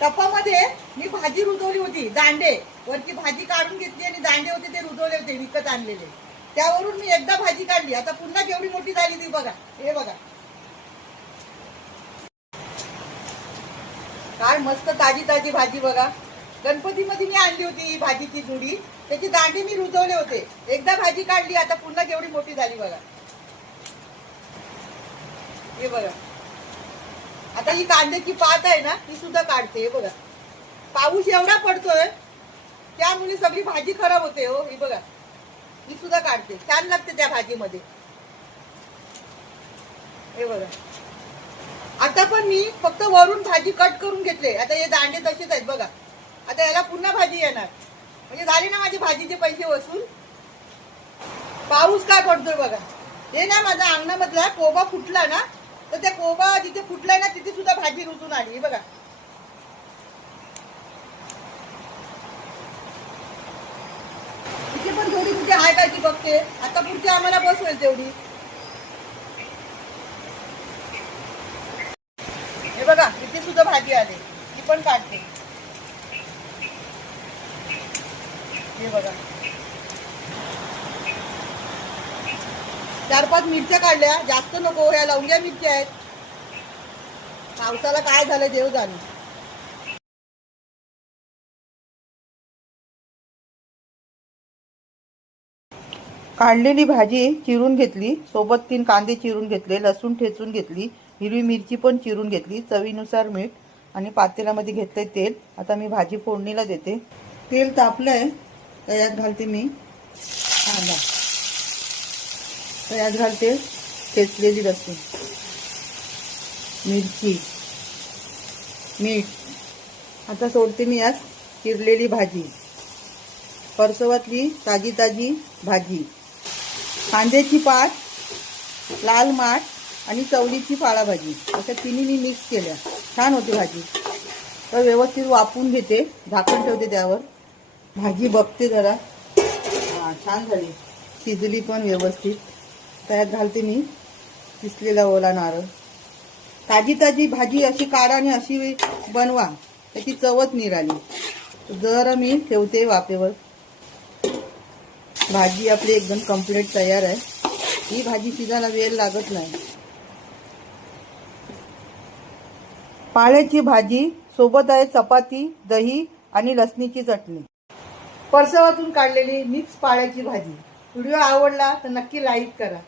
टपामध्ये मी भाजी रुजवली होती, दांडे वरची भाजी काढून घेतली आणि दांडे होते ते रुजवले होते विकत आणलेले. त्यावरून मी एकदा भाजी काढली, आता पुन्हा केवढी मोठी झाली ती बघा. हे बघा काय मस्त ताजी ताजी भाजी बघा. गणपतीमध्ये मी आणली होती ही भाजीची जुडी, त्याची दांडे मी रुजवले होते. एकदा भाजी काढली, आता पुन्हा केवढी मोठी झाली बघा. हे बघा आता ही कांद्याची पात आहे ना, ती सुद्धा काढते. हे बघा पाऊस एवढा पडतोय त्यामुळे सगळी भाजी खराब होते हो. ही बघा ही सुद्धा काढते, छान लागते त्या भाजीमध्ये. हे बघा आता पण मी फक्त वरून भाजी कट करून घेतले. आता हे दांडे तसेच आहेत बघा. आता याला पुन्हा भाजी येणार, म्हणजे झाली ना माझी भाजीचे पैसे वसूल. पाऊस काय पडतोय बघा. हे ना माझ्या अंगणामधला कोबा फुटला ना, तर त्या कोबा जिथे फुटलाय ना तिथे सुद्धा भाजी रुजून आली. बघा तिथे पण थोडी कुठे आहे काय ती बघते. आता पुढची आम्हाला बस होईल तेवढी. हे बघा तिथे सुद्धा भाजी आली, ती पण काढते. हे बघा 4-5 मिरच्या काढल्या, जास्त नको, ह्या लवंग्या मिरच्या आहेत. पावसाला काय झालं देव जाणे. काढलेली भाजी चिरून घेतली, सोबत 3 कांदे चिरून घेतले, लसूण ठेचून घेतली, हिरवी मिरची पण चिरून घेतली, चवीनुसार मीठ आणि पातेल्यामध्ये घेतले तेल. आता मी भाजी फोडणीला देते. तेल तापलंय, त्यात घालते मी कांदा, त्यात घालते ठेचलेली लसूण, मिरची, मीठ. आता सोडते मी यात चिरलेली भाजी, परसवातली ताजी ताजी भाजी, कांद्याची पात, लाल माठ आणि चवळीची पाळाभाजी, अशा तिन्ही मी मिक्स केल्या. छान होती भाजी. तर व्यवस्थित वाफवून घेते, झाकण ठेवते त्यावर. भाजी बघते जरा, हां छान झाली, शिजली पण व्यवस्थित. त्यात घालते मी किसलेला ओला नारळ. ताजी ताजी भाजी अशी काढा आणि अशी बनवा, त्याची चवच निराली. जरा मी ठेवते वाफेवर. भाजी आपली एकदम कंप्लीट तयार आहे. ही भाजी शिजायला वेळ लागत नाही. पाळ्याची भाजी सोबत आहे चपाती, दही आणि लसणीची चटणी. परसवातून काढलेली मिक्स पाळ्याची भाजी. व्हिडिओ आवडला तर नक्की लाईक करा.